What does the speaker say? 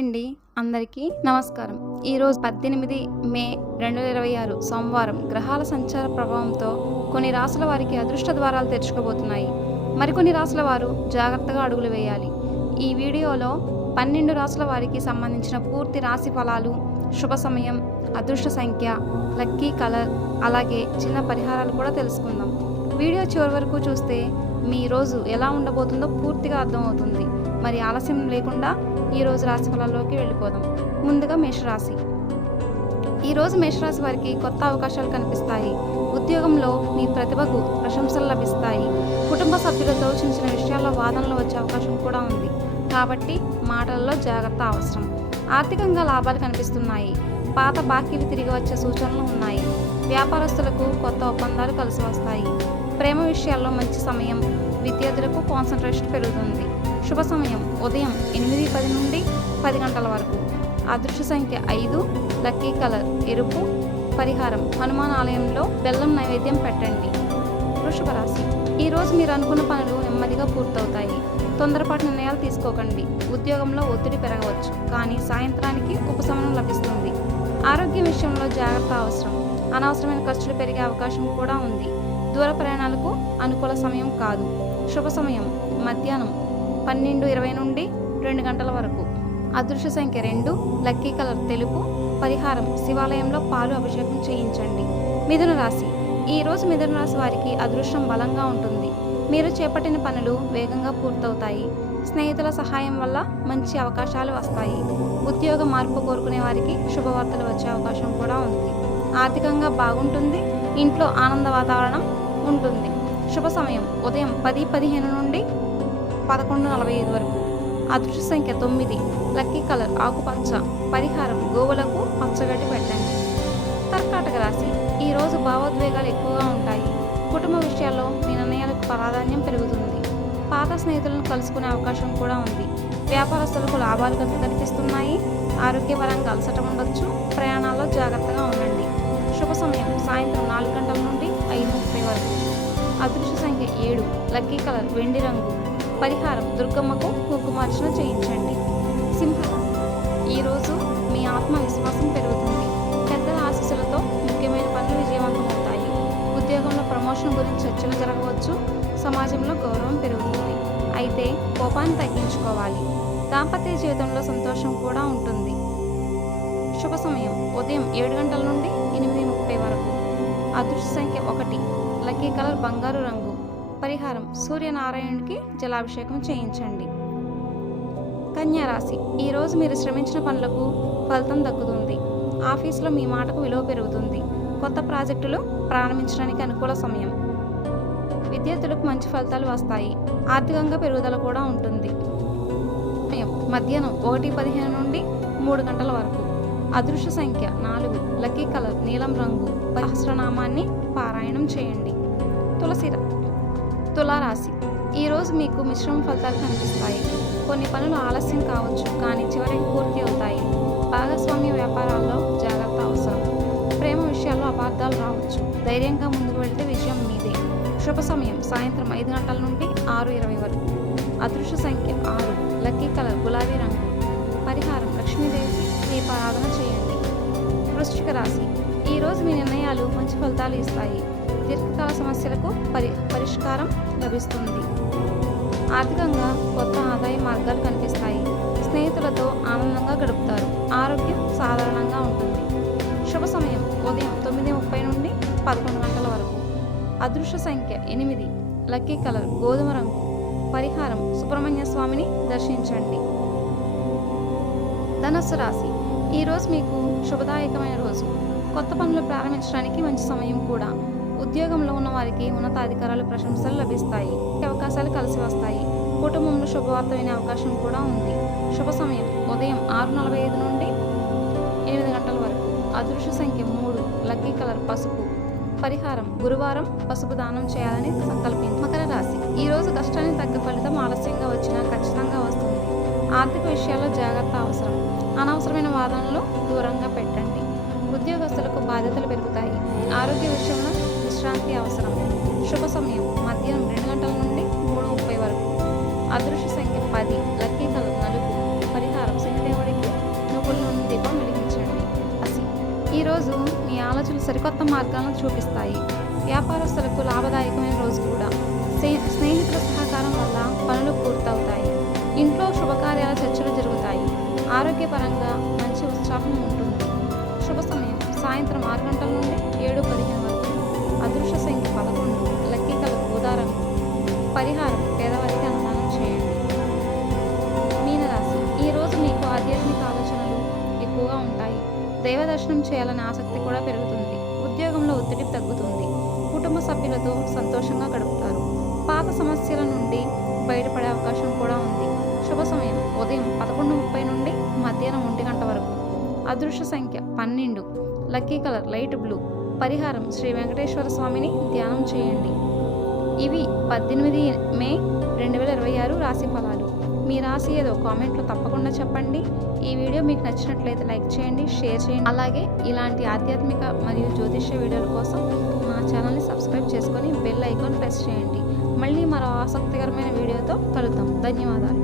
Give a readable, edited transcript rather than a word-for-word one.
అండి అందరికీ నమస్కారం. ఈరోజు 18 మే 2026 సోమవారం. గ్రహాల సంచార ప్రభావంతో కొన్ని రాసుల వారికి అదృష్ట ద్వారాలు తెరుచుకోబోతున్నాయి. మరికొన్ని రాసుల వారు జాగ్రత్తగా అడుగులు వేయాలి. ఈ వీడియోలో 12 రాసుల వారికి సంబంధించిన పూర్తి రాశి ఫలాలు, శుభ సమయం, అదృష్ట సంఖ్య, లక్కీ కలర్, అలాగే చిన్న పరిహారాలు కూడా తెలుసుకుందాం. వీడియో చివరి వరకు చూస్తే మీ రోజు ఎలా ఉండబోతుందో పూర్తిగా అర్థమవుతుంది. మరి ఆలస్యం లేకుండా ఈరోజు రాశి ఫలాల్లోకి వెళ్ళిపోదాం. ముందుగా మేషరాశి. ఈరోజు మేషరాశి వారికి కొత్త అవకాశాలు కనిపిస్తాయి. ఉద్యోగంలో మీ ప్రతిభకు ప్రశంసలు లభిస్తాయి. కుటుంబ సభ్యులతో చిన్న చిన్న విషయాల్లో వాదనలు వచ్చే అవకాశం కూడా ఉంది. కాబట్టి మాటలలో జాగ్రత్త అవసరం. ఆర్థికంగా లాభాలు కనిపిస్తున్నాయి. పాత బాకీలు తిరిగి వచ్చే సూచనలు ఉన్నాయి. వ్యాపారస్తులకు కొత్త ఒప్పందాలు కలిసి వస్తాయి. ప్రేమ విషయాల్లో మంచి సమయం. విద్యార్థులకు కాన్సన్ట్రేషన్ పెరుగుతుంది. శుభ సమయం ఉదయం 8:10 నుండి 10 గంటల వరకు. అదృష్ట సంఖ్య 5, లక్కీ కలర్ ఎరుపు. పరిహారం హనుమాన్ ఆలయంలో బెల్లం నైవేద్యం పెట్టండి. వృషభ రాశి. ఈరోజు మీరు అనుకున్న పనులు నెమ్మదిగా పూర్తవుతాయి. తొందరపాటు నిర్ణయాలు తీసుకోకండి. ఉద్యోగంలో ఒత్తిడి పెరగవచ్చు, కానీ సాయంత్రానికి ఉపశమనం లభిస్తుంది. ఆరోగ్య విషయంలో జాగ్రత్త అవసరం. అనవసరమైన ఖర్చులు పెరిగే అవకాశం కూడా ఉంది. దూర ప్రయాణాలకు అనుకూల సమయం కాదు. శుభ సమయం మధ్యాహ్నం 12:20 నుండి 2 గంటల వరకు. అదృష్ట సంఖ్య 2, లక్కీ కలర్ తెలుపు. పరిహారం శివాలయంలో పాలు అభిషేకం చేయించండి. మిథున రాశి. ఈరోజు మిథున రాశి వారికి అదృష్టం బలంగా ఉంటుంది. మీరు చేపట్టిన పనులు వేగంగా పూర్తవుతాయి. స్నేహితుల సహాయం వల్ల మంచి అవకాశాలు వస్తాయి. ఉద్యోగ మార్పు కోరుకునే వారికి శుభవార్తలు వచ్చే అవకాశం కూడా ఉంది. ఆర్థికంగా బాగుంటుంది. ఇంట్లో ఆనంద వాతావరణం ఉంటుంది. శుభ సమయం ఉదయం 10:15 నుండి 11:45 వరకు. అదృష్ట సంఖ్య 9, లక్కీ కలర్ ఆకుపచ్చ. పరిహారం గోవులకు పచ్చగడ్డి పెట్టండి. కర్కాటక రాశి. ఈరోజు భావోద్వేగాలు ఎక్కువగా ఉంటాయి. కుటుంబ విషయాల్లో మీ నిర్ణయాలకు ప్రాధాన్యం పెరుగుతుంది. పాత స్నేహితులను కలుసుకునే అవకాశం కూడా ఉంది. వ్యాపారస్తులకు లాభాలు కనిపిస్తున్నాయి. ఆరోగ్యపరంగా అలసట ఉండొచ్చు. ప్రయాణాల్లో జాగ్రత్తగా ఉండండి. శుభ సమయం సాయంత్రం 4 గంటల నుండి 5:30 వరకు. అదృష్ట సంఖ్య 7, లక్కీ కలర్ వెండి రంగు. పరిహారం దుర్గమ్మకు కుంకుమార్చన చేయించండి. సింహరాశి. ఈరోజు మీ ఆత్మవిశ్వాసం పెరుగుతుంది. పెద్దల ఆశీస్సులతో ముఖ్యమైన పనులు విజయవంతమవుతాయి. ఉద్యోగంలో ప్రమోషన్ గురించి చర్చలు జరగవచ్చు. సమాజంలో గౌరవం పెరుగుతుంది. అయితే కోపాన్ని తగ్గించుకోవాలి. దాంపత్య జీవితంలో సంతోషం కూడా ఉంటుంది. శుభ సమయం ఉదయం 7 గంటల నుండి 8:30 వరకు. అదృష్ట సంఖ్య 1, లక్కీ కలర్ బంగారు రంగు. పరిహారం సూర్యనారాయణుడికి జలాభిషేకం చేయించండి. కన్యా రాశి. ఈరోజు మీరు శ్రమించిన పనులకు ఫలితం దక్కుతుంది. ఆఫీసులో మీ మాటకు విలువ పెరుగుతుంది. కొత్త ప్రాజెక్టులు ప్రారంభించడానికి అనుకూల సమయం. విద్యార్థులకు మంచి ఫలితాలు వస్తాయి. ఆర్థికంగా పెరుగుదల కూడా ఉంటుంది. సమయం మధ్యాహ్నం 1:15 నుండి 3 గంటల వరకు. అదృష్ట సంఖ్య 4, లక్కీ కలర్ నీలం రంగు. సహస్రనామాన్ని పారాయణం చేయండి. తులారాశి. ఈరోజు మీకు మిశ్రమ ఫలితాలు కనిపిస్తాయి. కొన్ని పనులు ఆలస్యం కావచ్చు, కానీ చివరికి పూర్తి అవుతాయి. భాగస్వామ్య వ్యాపారాల్లో జాగ్రత్త అవసరం. ప్రేమ విషయాల్లో అపార్థాలు రావచ్చు. ధైర్యంగా ముందుకు వెళ్తే విజయం మీదే. శుభ సమయం సాయంత్రం 5 గంటల నుండి 6:20 వరకు. అదృష్ట సంఖ్య 6, లక్కీ కలర్ గులాబీ రంగు. పరిహారం లక్ష్మీదేవికి దీపారాధన చేయండి. వృశ్చిక రాశి. ఈరోజు మీ నిర్ణయాలు మంచి ఫలితాలు ఇస్తాయి. దీర్ఘకాల సమస్యలకు పరిష్కారం లభిస్తుంది. ఆర్థికంగా కొత్త ఆదాయ మార్గాలు కనిపిస్తాయి. స్నేహితులతో ఆనందంగా గడుపుతారు. ఆరోగ్యం సాధారణంగా ఉంటుంది. శుభ సమయం ఉదయం 9:30 నుండి 11 గంటల వరకు. అదృష్ట సంఖ్య 8, లక్కీ కలర్ గోధుమ రంగు. పరిహారం సుబ్రహ్మణ్య స్వామిని దర్శించండి. ధనస్సు రాశి. ఈరోజు మీకు శుభదాయకమైన రోజు. కొత్త పనులు ప్రారంభించడానికి మంచి సమయం కూడా. ఉద్యోగంలో ఉన్న వారికి ఉన్నతాధికారుల ప్రశంసలు లభిస్తాయి. అవకాశాలు కలిసి వస్తాయి. కుటుంబంలో శుభవార్త వినే అవకాశం కూడా ఉంది. శుభ సమయం ఉదయం 6:45 నుండి 8 గంటల వరకు. అదృష్ట సంఖ్య 3, లక్కీ కలర్ పసుపు. పరిహారం గురువారం పసుపు దానం చేయాలని సంకల్పించి. మకర రాశి. ఈరోజు కష్టానికి తగ్గ ఫలితం ఆలస్యంగా వచ్చినా ఖచ్చితంగా వస్తుంది. ఆర్థిక విషయాల్లో జాగ్రత్త అవసరం. అనవసరమైన వాదనలు దూరంగా పెట్టండి. ఉద్యోగస్తులకు బాధ్యతలు పెరుగుతాయి. ఆరోగ్య విషయంలో విశ్రాంతి అవసరం. శుభ సమయం మధ్యాహ్నం 2 గంటల నుండి 3:30 వరకు. అదృష్ట సంఖ్య 10, లక్కీ కలర్ నలుపు. పరిహారం శనిదేవుడికి సరికొత్త మార్గాలను చూపిస్తాయి. వ్యాపారస్తులకు లాభదాయకమైన రోజు కూడా. స్నేహితుల సహకారం వల్ల పనులు పూర్తవుతాయి. ఇంట్లో శుభకార్యాల చర్చలు జరుగుతాయి. ఆరోగ్యపరంగా మంచి ఉత్సాహం ఉంటుంది. శుభ సమయం సాయంత్రం 6 గంటల నుండి 7:15 వరకు. అదృష్ట సంఖ్య 11. లక్కీ కలర్ ఊదా రంగు. పరిహారం పేదవారికి అన్నదానం చేయండి. మీనరాశి, ఈ రోజు మీకు ఆధ్యాత్మిక ఆలోచనలు ఎక్కువగా ఉంటాయి. దైవ దర్శనం చేయాలనే ఆసక్తి కూడా పెరుగుతుంది. ఉద్యోగంలో ఒత్తిడి తగ్గుతుంది. కుటుంబ సభ్యులతో సంతోషంగా గడుపుతారు. పాత సమస్యల నుండి బయటపడే అవకాశం కూడా ఉంది. శుభ సమయం ఉదయం 11:30 నుండి మధ్యాహ్నం 1 గంట వరకు. అదృష్ట సంఖ్య 12. Lucky colour light blue. పరిహారం శ్రీ వెంకటేశ్వర స్వామిని ధ్యానం చేయండి. ఇవి 18 మే 2026 రాశి ఫలాలు. మీ రాశి ఏదో కామెంట్లో తప్పకుండా చెప్పండి. ఈ వీడియో మీకు నచ్చినట్లయితే లైక్ చేయండి, షేర్ చేయండి. అలాగే ఇలాంటి ఆధ్యాత్మిక మరియు జ్యోతిష్య వీడియోల కోసం మా ఛానల్ని సబ్స్క్రైబ్ చేసుకొని బెల్ ఐకాన్ ప్రెస్ చేయండి. మళ్ళీ మరో ఆసక్తికరమైన వీడియోతో కలుద్దాం. ధన్యవాదాలు.